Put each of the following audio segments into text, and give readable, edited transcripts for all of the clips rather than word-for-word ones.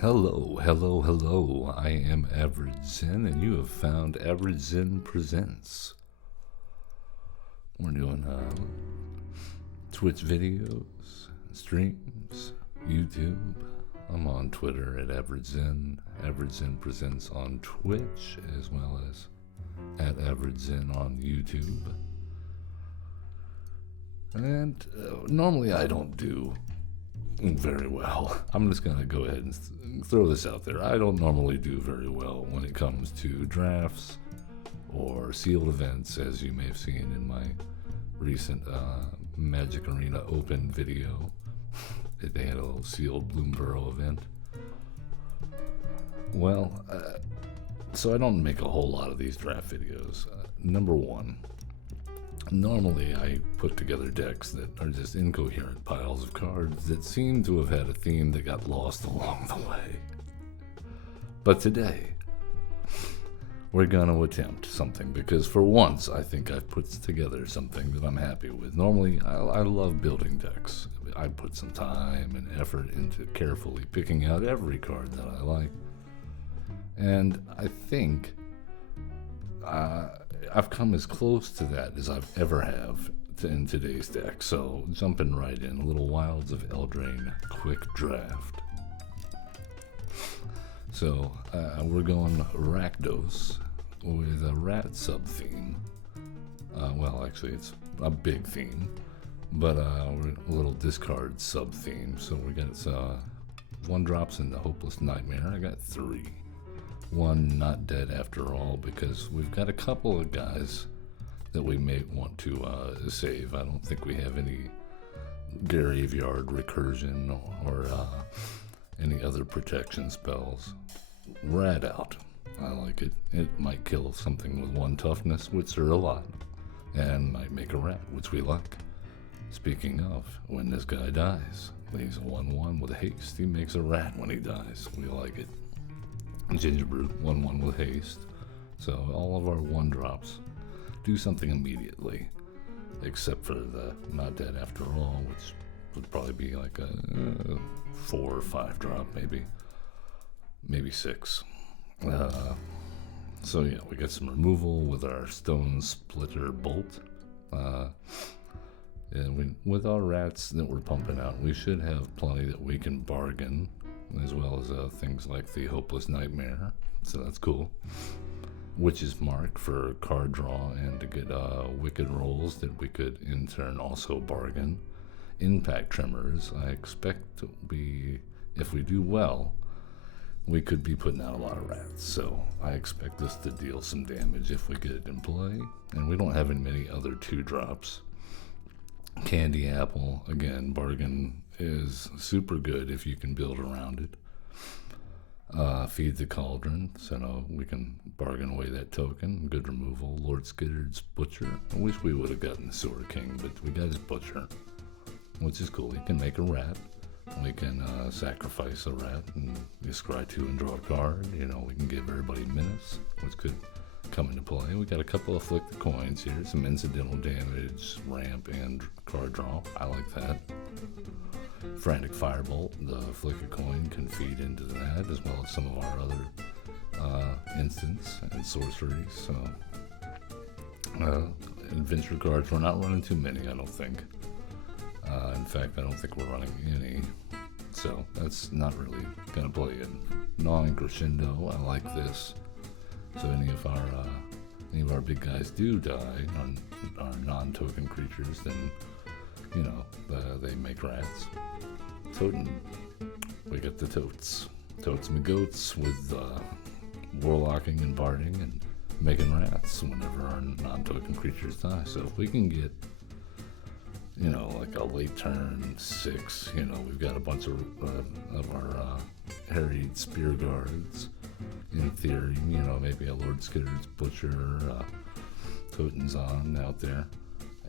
Hello, hello, hello. I am Average Zen, and you have found Average Zen Presents. We're doing Twitch videos, streams, YouTube. I'm on Twitter at Average Zen. Average Zen Presents on Twitch, as well as at Average Zen on YouTube. And normally I don't do very well. I'm just going to go ahead and throw this out there. I don't normally do very well when it comes to drafts or sealed events, as you may have seen in my recent Magic Arena Open video. They had a little sealed Bloomborough event. Well, so I don't make a whole lot of these draft videos. Number one, normally I put together decks that are just incoherent piles of cards that seem to have had a theme that got lost along the way. But today, we're going to attempt something, because for once I think I've put together something that I'm happy with. Normally, I love building decks. I put some time and effort into carefully picking out every card that I like. And I think I've come as close to that as I've ever have in today's deck. So jumping right in, a little Wilds of Eldraine quick draft. So we're going Rakdos with a rat sub-theme. Well, actually it's a big theme, but we're a little discard sub-theme. So we got 1 drops in the Hopeless Nightmare. I got 3. 1 not dead after all, because we've got a couple of guys that we may want to save. I don't think we have any graveyard recursion or any other protection spells. Rat out. I like it. It might kill something with 1 toughness, which are a lot, and might make a rat, which we like. Speaking of, when this guy dies, he's a 1/1 with haste. He makes a rat when he dies. We like it. Gingerbrew, 1/1 with haste. So all of our 1 drops do something immediately, except for the not dead after all, which would probably be like a 4 or 5 drop, maybe 6. So yeah, we got some removal with our Stone Splitter Bolt. And with our rats that we're pumping out, we should have plenty that we can bargain, as well as things like the Hopeless Nightmare, so that's cool. Witch's Mark for card draw and to get wicked rolls that we could in turn also bargain. Impact Tremors, I expect to be, if we do well, we could be putting out a lot of rats, so I expect this to deal some damage if we get it in play, and we don't have many other 2 drops. Candy Apple, again, bargain is super good if you can build around it. Feed the Cauldron, so no, we can bargain away that token. Good removal. Lord Skiddard's Butcher. I wish we would have gotten the Sword King, but we got his Butcher, which is cool. He can make a rat. We can sacrifice a rat and scry 2 and draw a card. You know, we can give everybody Menace, which could come into play. We got a couple of Flick the Coins here, some incidental damage, ramp, and card draw. I like that. Frantic Firebolt, the Flick a Coin can feed into that, as well as some of our other instants and sorceries. So, adventure cards, we're not running too many, I don't think. In fact, I don't think we're running any. So that's not really gonna play in. Gnawing Crescendo, I like this. So any of our big guys do die on our non-token creatures, then you know they make rats. Totem, we got the totes and the goats with warlocking and barding and making rats whenever our non-token creatures die. So if we can get, you know, like a late turn 6, you know, we've got a bunch of our harried spear guards. In theory, you know, maybe a Lord Skiddard's Butcher, Totem's on out there,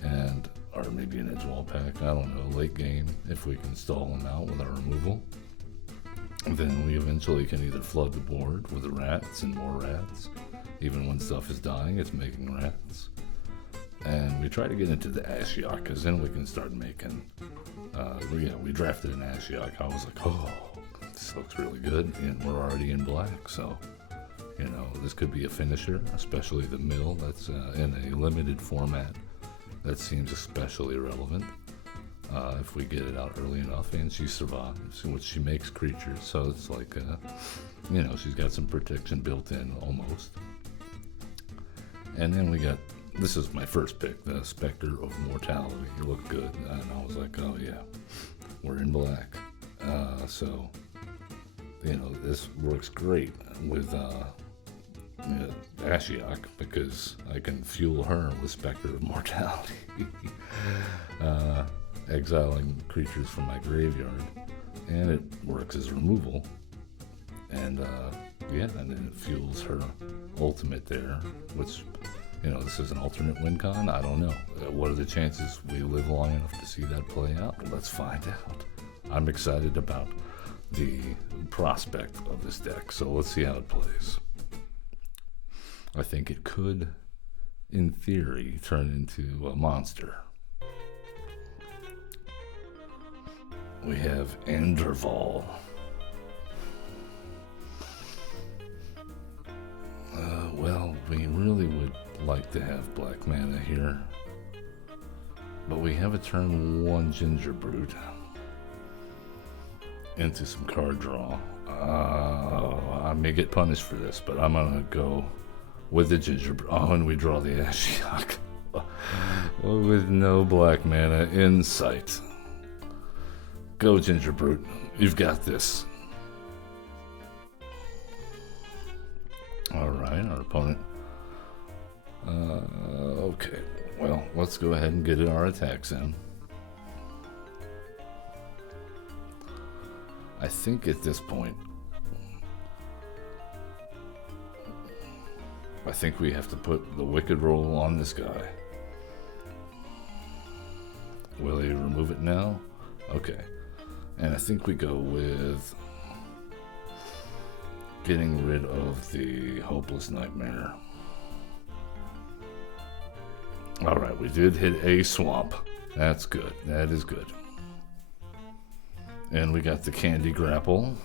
and or maybe an Edgewall pack. I don't know. Late game, if we can stall them out with our removal, then we eventually can either flood the board with rats and more rats. Even when stuff is dying, it's making rats. And we try to get into the Ashiok, because then we can start making. We drafted an Ashiok. I was like, oh, This looks really good, and we're already in black, so, you know, this could be a finisher, especially the mill that's in a limited format. That seems especially relevant if we get it out early enough, and she survives, in which she makes creatures, so it's like, you know, she's got some protection built in, almost. And then we got, this is my first pick, the Spectre of Mortality. It looked good, and I was like, oh yeah, we're in black. So, you know, this works great with Ahhh, because I can fuel her with Spectre of Mortality. Exiling creatures from my graveyard, and it works as removal. And yeah, and then it fuels her ultimate there, which, you know, this is an alternate win con. I don't know. What are the chances we live long enough to see that play out? Let's find out. I'm excited about the prospect of this deck, so let's see how it plays. I think it could, in theory, turn into a monster. We have Enderval. Well, we really would like to have black mana here, but we have a turn 1 Gingerbrute into some card draw. I may get punished for this, but I'm gonna go with the Gingerbrute. Oh, and we draw the Ahhh with no black mana in sight. Go, Gingerbrute. You've got this. Alright, our opponent. Okay. Well, let's go ahead and get our attacks in. I think at this point, I think we have to put the Wicked Roll on this guy. Will he remove it now? Okay. And I think we go with getting rid of the Hopeless Nightmare. Alright, we did hit a swamp. That's good. That is good. And we got the Candy Grapple.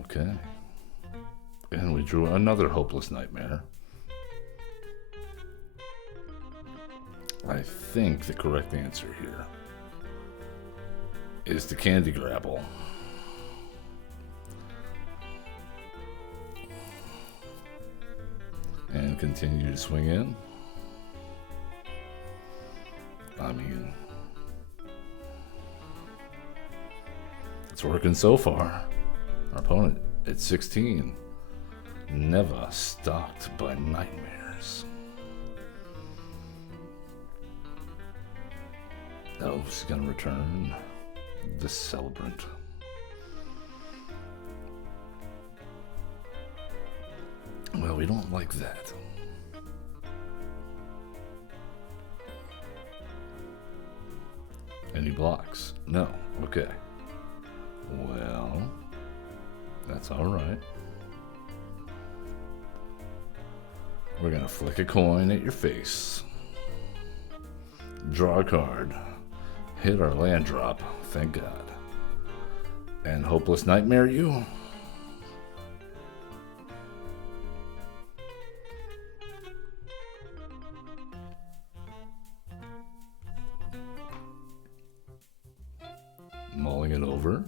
Okay. And we drew another Hopeless Nightmare. I think the correct answer here is the Candy Grapple. And continue to swing in. I mean, it's working so far. Our opponent at 16. Never stalked by nightmares. Oh, she's gonna return the Celebrant. Well, we don't like that. Any blocks? No. Okay. Well, that's all right. We're gonna flick a coin at your face. Draw a card. Hit our land drop. Thank God. And Hopeless Nightmare you? Mulling it over.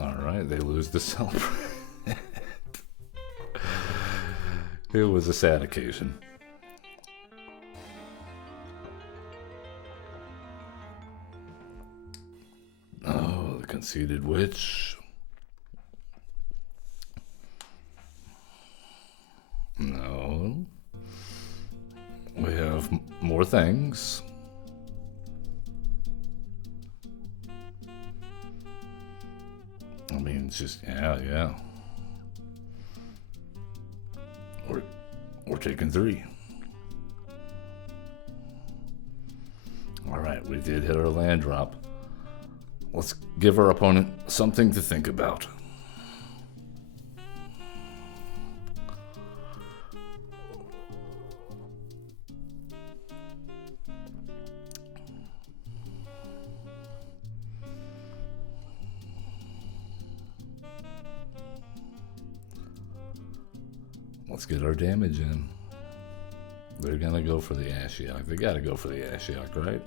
Alright, they lose the Celebrant. It was a sad occasion. Oh, the Conceited Witch. No. We have more things. I mean, it's just, yeah. We're taking 3. Alright, we did hit our land drop. Let's give our opponent something to think about. Let's get our damage in. They're gonna go for the Ashiok. They gotta go for the Ashiok, right?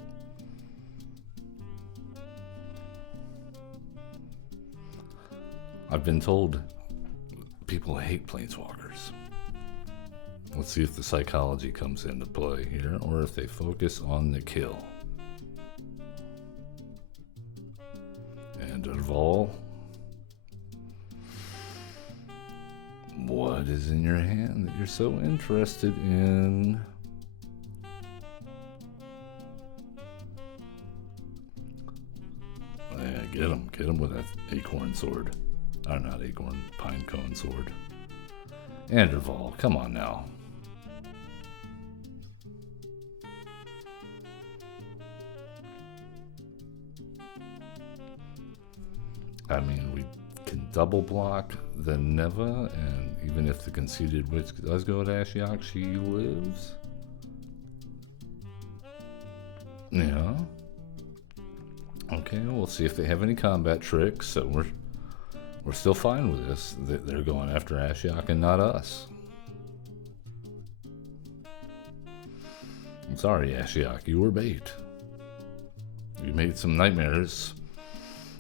I've been told people hate Planeswalkers. Let's see if the psychology comes into play here, or if they focus on the kill. And of all, what is in your hand that you're so interested in? Yeah, get him with that acorn sword. Or not acorn, pinecone sword. And Derval, come on now. I mean, we can double block the Neva, and even if the Conceited Witch does go to Ashiok, she lives. Yeah. Okay, we'll see if they have any combat tricks. So we're still fine with this. They're going after Ashiok and not us. I'm sorry, Ashiok, you were bait. You made some nightmares.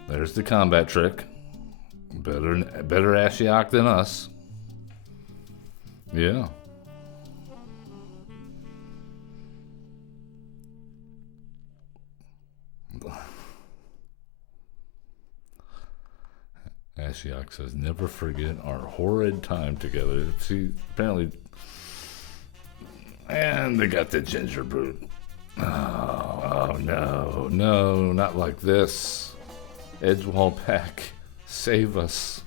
There's the combat trick. Better Ashiok than us. Yeah. Ashiok says, never forget our horrid time together. See, apparently... And they got the Ginger Brute. Oh no, no, not like this. Edgewall pack, save us.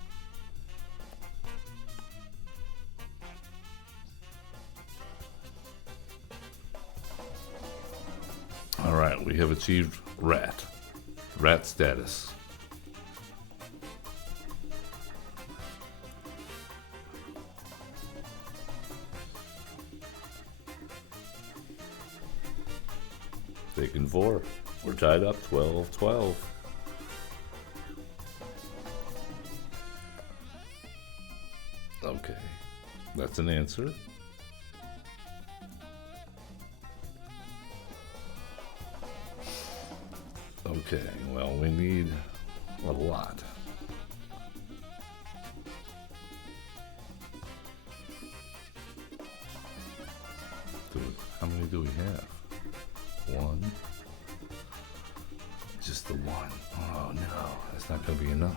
Alright, we have achieved rat. Rat status. Taking 4. We're tied up 12-12. Okay, that's an answer. Okay, well, we need a lot. Dude, how many do we have? 1. Just the 1. Oh no, that's not gonna be enough.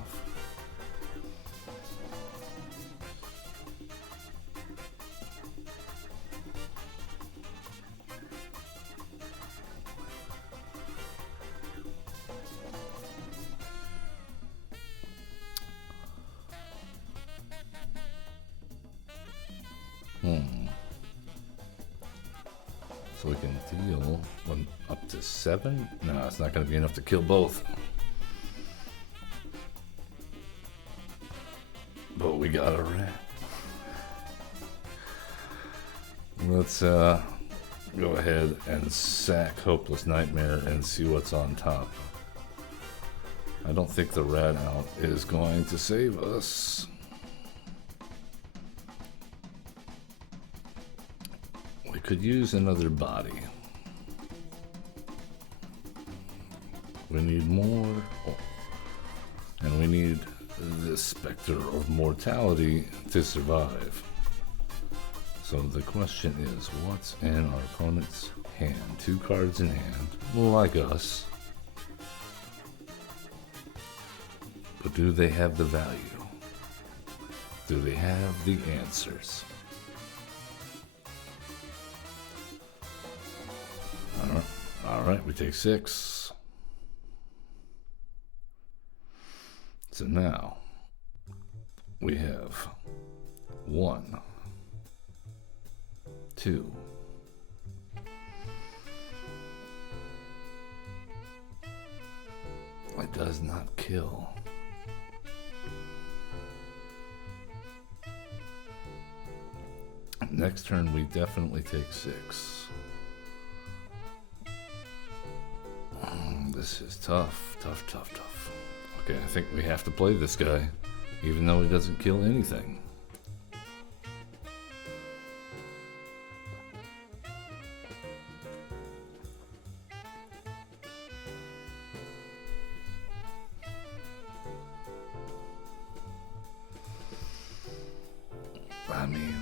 So we can deal one up to 7? No, it's not going to be enough to kill both. But we got a rat. Let's go ahead and sack Hopeless Nightmare and see what's on top. I don't think the rat out is going to save us. Could use another body. We need more, and we need this Specter of Mortality to survive. So the question is, what's in our opponent's hand? 2 cards in hand, like us. But do they have the value? Do they have the answers? Alright, we take 6. So now we have 1, 2, 'It does not kill. Next turn we definitely take 6. This is tough. Okay, I think we have to play this guy, even though he doesn't kill anything. I mean,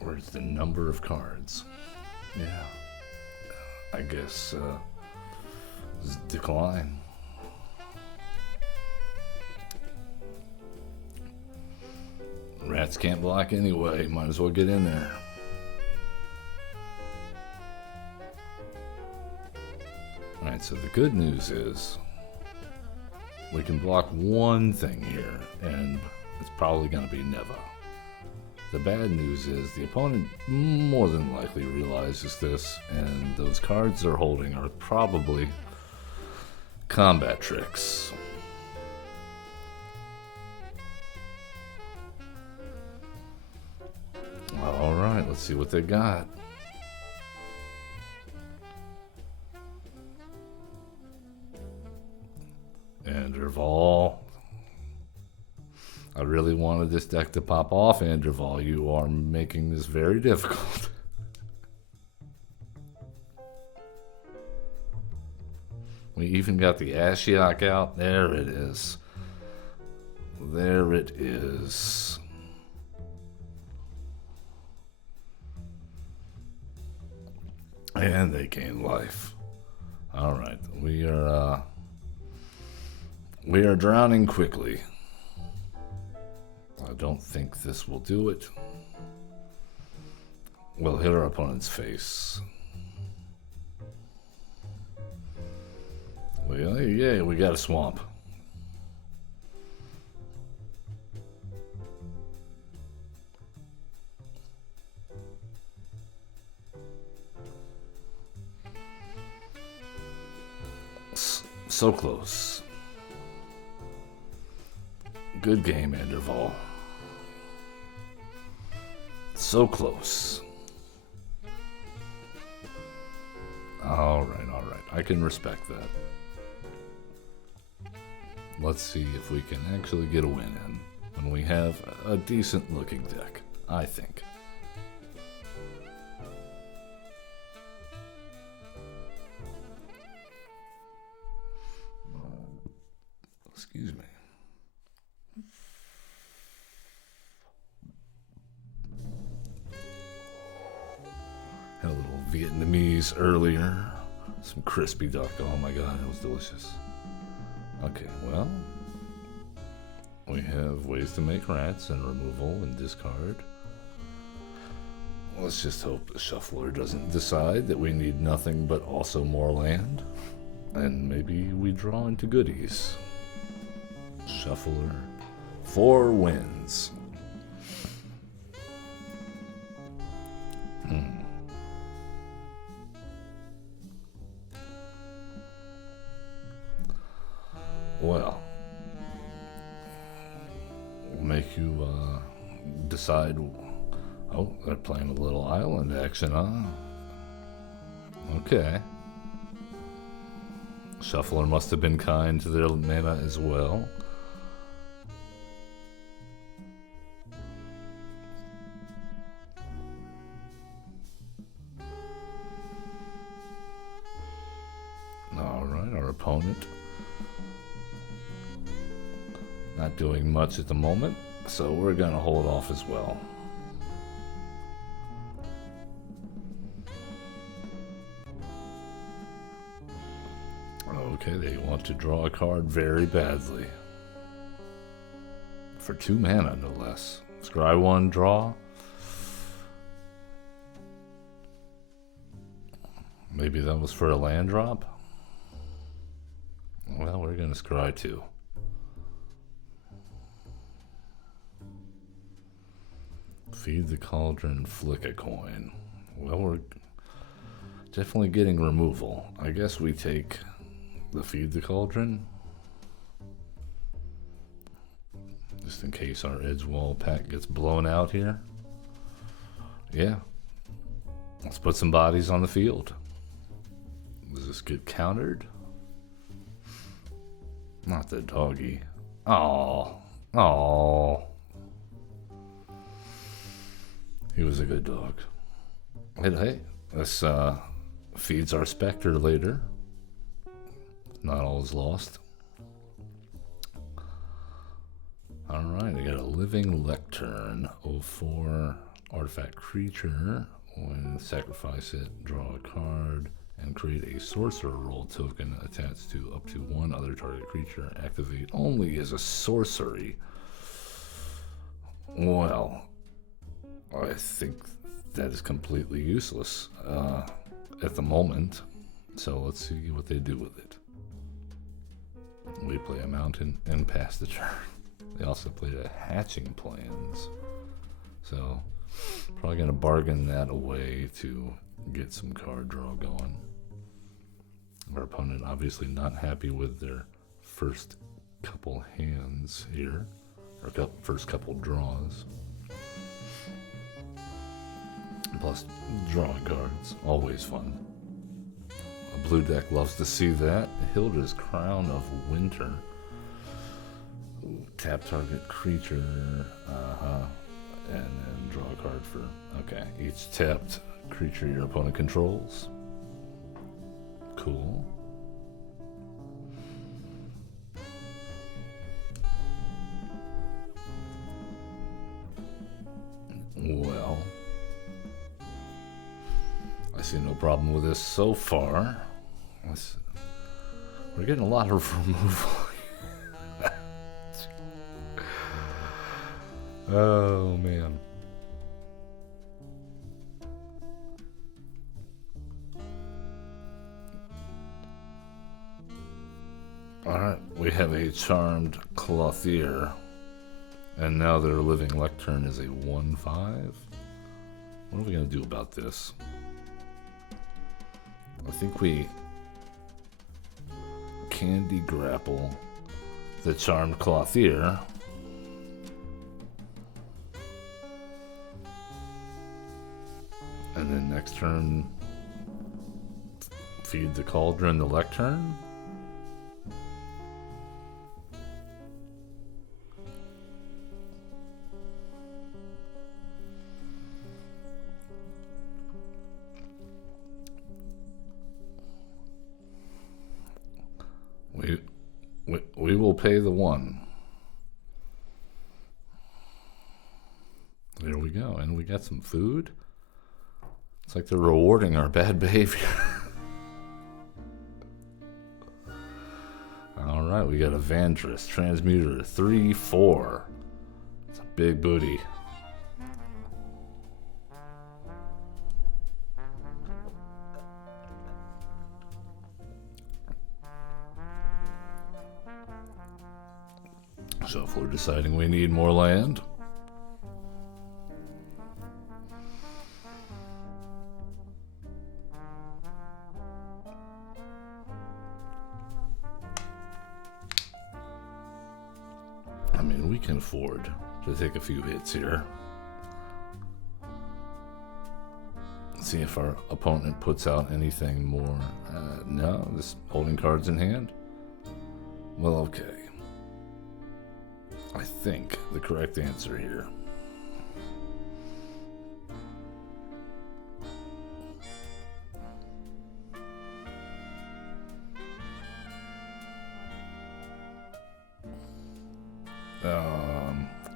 where's the number of cards? Yeah, I guess decline. Rats can't block anyway, might as well get in there. Alright, so the good news is we can block one thing here, and it's probably going to be Neva. The bad news is the opponent more than likely realizes this, and those cards they're holding are probably combat tricks. Alright, let's see what they got. Anderval. I really wanted this deck to pop off, Anderval. You are making this very difficult. We even got the Ashiok out. There it is. There it is. And they gain life. Alright, we are drowning quickly. I don't think this will do it. We'll hit our opponent's face. Yeah, we got a swamp. So close. Good game, Anderval. So close. All right. I can respect that. Let's see if we can actually get a win in when we have a decent looking deck, I think. Excuse me. Had a little Vietnamese earlier. Some crispy duck. Oh my god, it was delicious. Okay, well, we have ways to make rats and removal and discard. Let's just hope the shuffler doesn't decide that we need nothing but also more land. And maybe we draw into goodies. Shuffler. 4 wins. Well, we'll make you decide. Oh, they're playing a little island action, huh? Okay. Shuffler must have been kind to their mana as well. Alright, our opponent not doing much at the moment, so we're gonna hold off as well. Okay, they want to draw a card very badly. For 2 mana, no less. Scry 1, draw. Maybe that was for a land drop? Well, we're gonna scry 2. Feed the cauldron, flick a coin. Well, we're definitely getting removal. I guess we take the feed the cauldron. Just in case our edge wall pack gets blown out here. Yeah. Let's put some bodies on the field. Does this get countered? Not the doggy. Oh. He was a good dog. And hey, this feeds our Spectre later. Not all is lost. Alright, I got a living lectern. 04 artifact creature. When sacrifice it, draw a card, and create a sorcerer role token attached to up to one other target creature. Activate only as a sorcery. Well, I think that is completely useless at the moment. So let's see what they do with it. We play a mountain and pass the turn. They also played a hatching plans. So probably going to bargain that away to get some card draw going. Our opponent obviously not happy with their first couple hands here, or first couple draws. Plus drawing cards, always fun. A blue deck loves to see that. Hilda's Crown of Winter. Ooh, tap target creature, and then draw a card for, okay, each tapped creature your opponent controls. Cool. Well, I see no problem with this so far. We're getting a lot of removal. Oh, man. Alright, we have a Charmed Clothier. And now their living lectern is a 1/5. What are we going to do about this? I think we candy grapple the Charmed Clothier. And then next turn, feed the Cauldron the lectern. We will pay the one. There we go. And we got some food. It's like they're rewarding our bad behavior. Alright, we got a Vandress Transmuter 3/4. It's a big booty. So if we're deciding we need more land, I mean, we can afford to take a few hits here. See if our opponent puts out anything more. No, just holding cards in hand. Well, okay. I think the correct answer here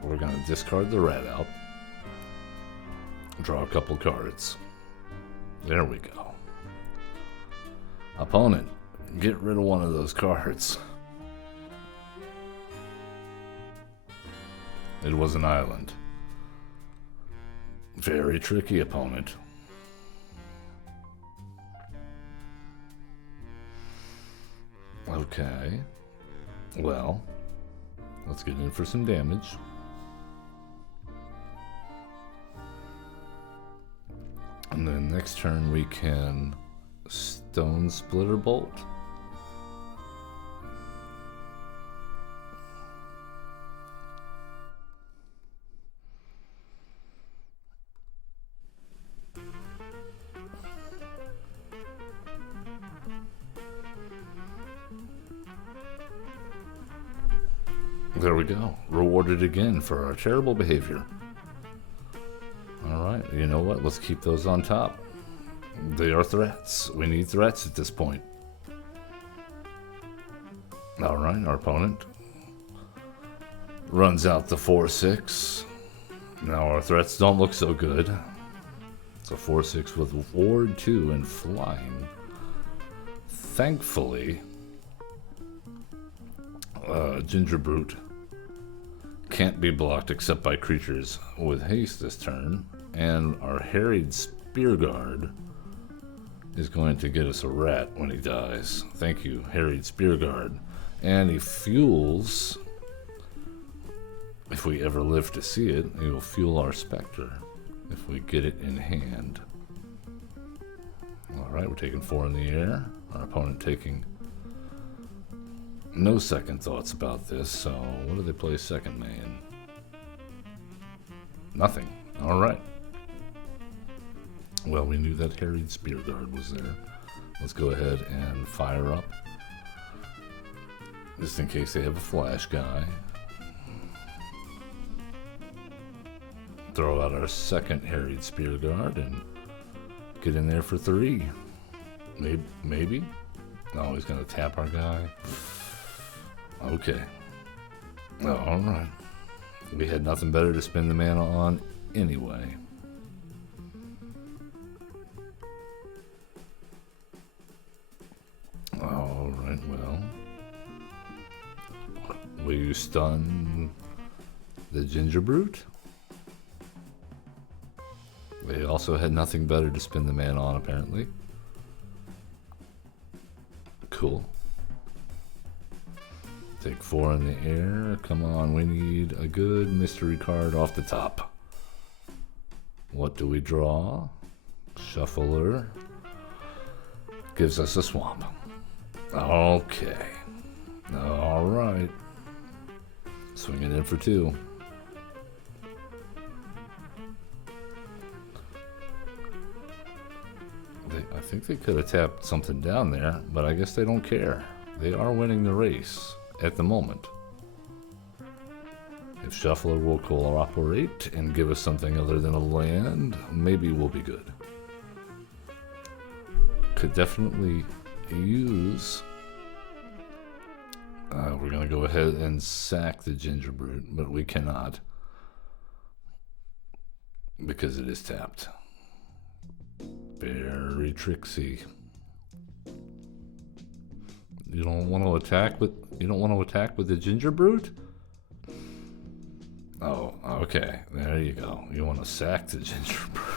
we're going to discard the rat out, draw a couple cards. There we go. Opponent, get rid of one of those cards. It was an island. Very tricky opponent. Okay. Well, let's get in for some damage. And then next turn we can Stone Splitter Bolt. There we go. Rewarded again for our terrible behavior. Alright, you know what? Let's keep those on top. They are threats. We need threats at this point. Alright, our opponent runs out the 4/6. Now our threats don't look so good. It's a 4/6 with Ward 2 and flying. Thankfully, Ginger Brute can't be blocked except by creatures with haste this turn, and our harried spear guard is going to get us a rat when he dies. Thank you, harried spear guard. And he fuels, if we ever live to see it, he will fuel our specter if we get it in hand. Alright, we're taking 4 in the air. Our opponent taking no second thoughts about this, so what do they play second main? Nothing. Alright. Well, we knew that harried spear guard was there. Let's go ahead and fire up, just in case they have a flash guy. Throw out our second harried spear guard and get in there for 3. Maybe? No, he's gonna tap our guy. Okay. Oh, alright. We had nothing better to spend the mana on anyway. Alright, well. Will you stun the Ginger Brute? They also had nothing better to spend the mana on, apparently. Cool. Take 4 in the air. Come on, we need a good mystery card off the top. What do we draw? Shuffler. Gives us a swamp. Okay. Alright. Swinging in for 2. I think they could have tapped something down there, but I guess they don't care. They are winning the race at the moment. If Shuffler will cooperate and give us something other than a land, maybe we'll be good. Could definitely use... we're going to go ahead and sack the Ginger Brute, but we cannot because it is tapped. Very tricksy. You don't want to attack with the Ginger Brute? Oh, okay. There you go. You want to sack the Ginger Brute.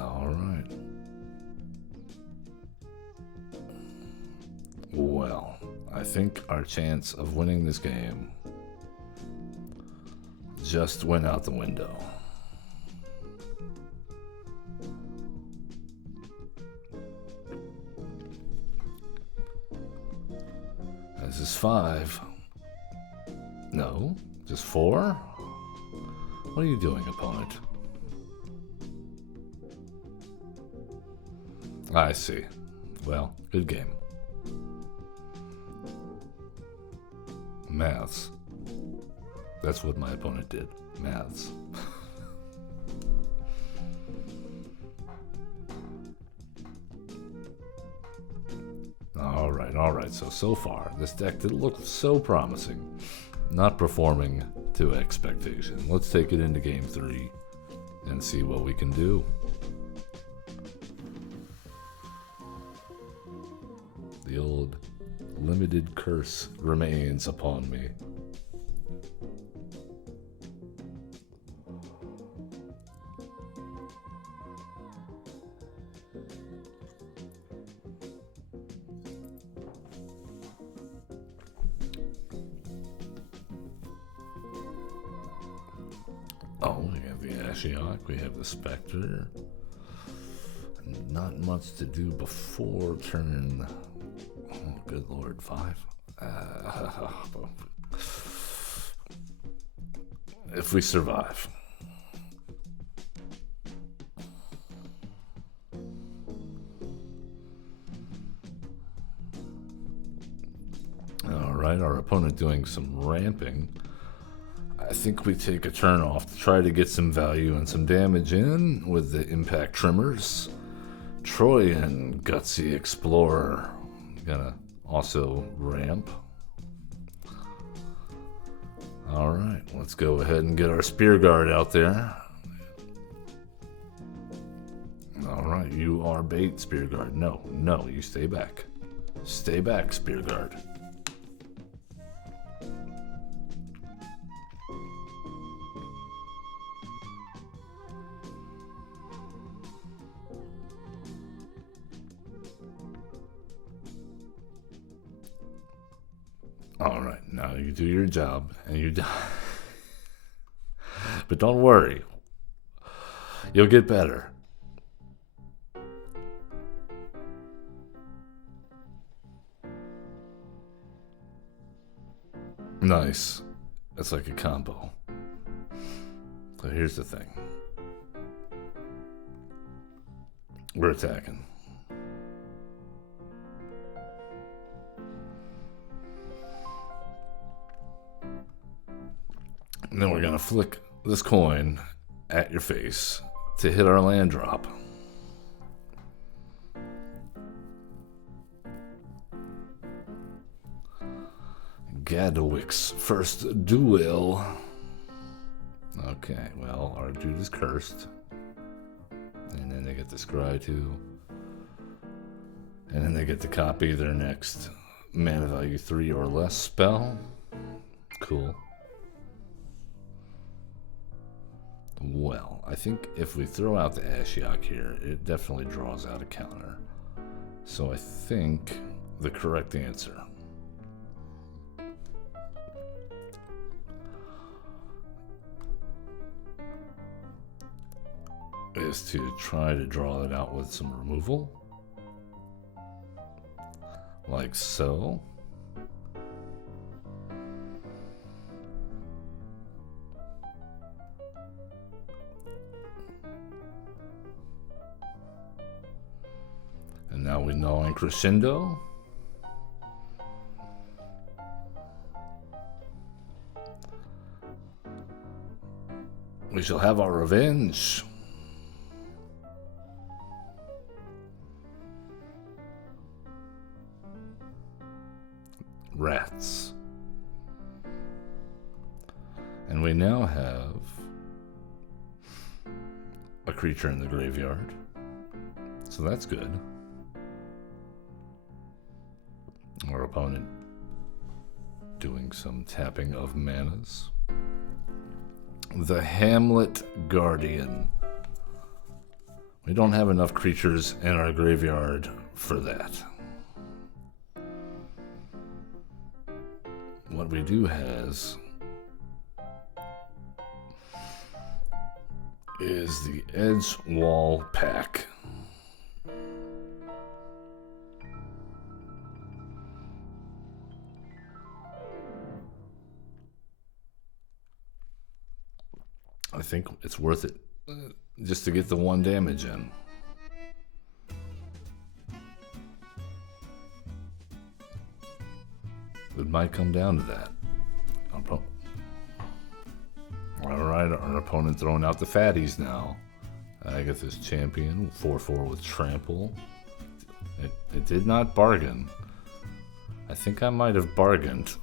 All right. Well, I think our chance of winning this game just went out the window. This is 5. No, just 4? What are you doing, opponent? I see. Well, good game. Maths. That's what my opponent did. Maths. Alright. So far, this deck didn't look so promising. Not performing to expectation. Let's take it into game 3 and see what we can do. The old limited curse remains upon me. Oh, we have the Ashiok, we have the Spectre. Not much to do before turn. Oh, good lord, 5. If we survive. Alright, our opponent doing some ramping. I think we take a turn off to try to get some value and some damage in with the impact trimmers. Troyan Gutsy Explorer. Gonna also ramp. Alright, let's go ahead and get our Spear Guard out there. Alright, you are bait, Spear Guard. No, no, you stay back. Stay back, Spear Guard. Alright, now you do your job and you die. But don't worry. You'll get better. Nice. That's like a combo. So here's the thing. We're attacking. And then we're going to flick this coin at your face to hit our land drop. Gadwick's first duel. Okay, well, our dude is cursed. And then they get to scry too. And then they get to copy their next mana value 3 or less spell. Cool. Well, I think if we throw out the Ashiok here, it definitely draws out a counter. So I think the correct answer is to try to draw it out with some removal. Like so. And now we know in crescendo. We shall have our revenge. Rats. And we now have a creature in the graveyard. So that's good. Our opponent doing some tapping of manas. The Hamlet Guardian. We don't have enough creatures in our graveyard for that. What we do has is the Edge Wall Pack. I think it's worth it just to get the 1 damage in. It might come down to that. Alright, our opponent throwing out the fatties now. Agatha's champion, 4/4 with trample. It did not bargain. I think I might have bargained.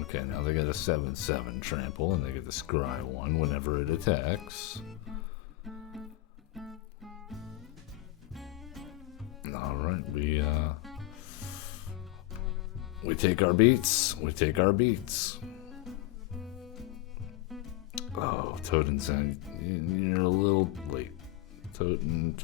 Okay, now they get a 7/7 trample, and they get the scry 1 whenever it attacks. Alright, we take our beats. We take our beats. Oh, Totensen, you're a little late. Toten,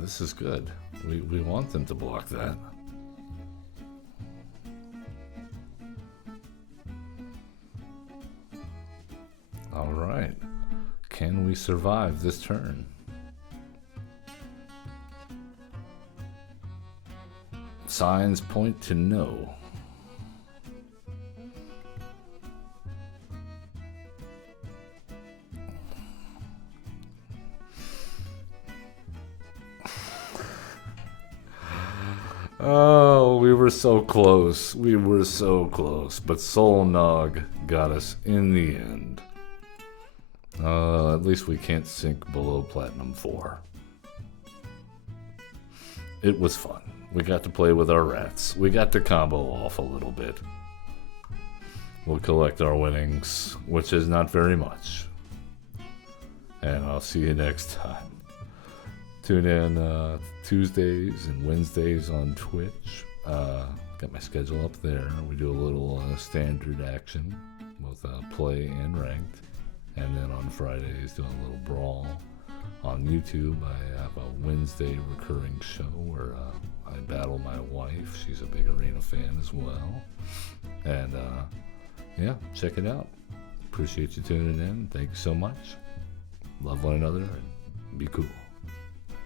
This is good. We want them to block that. All right. Can we survive this turn? Signs point to no. Oh, we were so close. We were so close. But Soul Nog got us in the end. At least we can't sink below Platinum 4. It was fun. We got to play with our rats. We got to combo off a little bit. We'll collect our winnings, which is not very much. And I'll see you next time. Tune in Tuesdays and Wednesdays on Twitch. Got my schedule up there. We do a little standard action, both play and ranked. And then on Fridays, doing a little brawl. On YouTube, I have a Wednesday recurring show where I battle my wife. She's a big Arena fan as well. And yeah, check it out. Appreciate you tuning in. Thank you so much. Love one another and be cool.